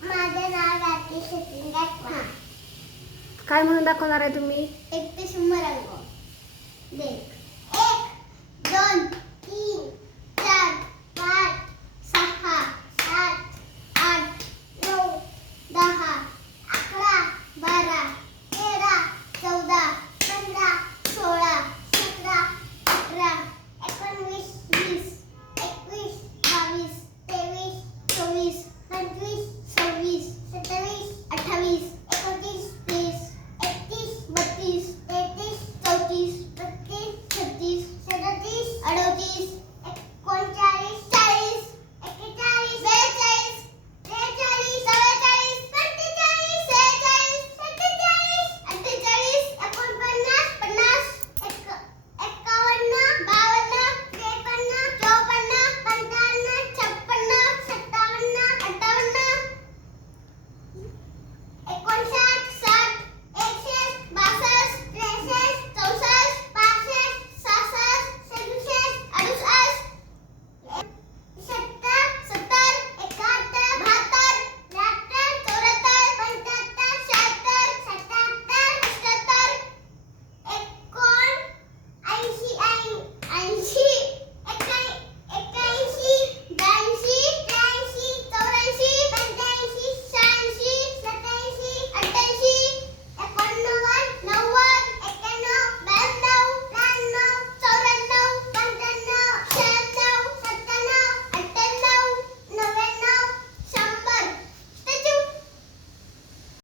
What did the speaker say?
माझं नाव राकेश सचिन गाठवा काय म्हणून दाखवणार आहे तुम्ही? एक ते शंभर अंक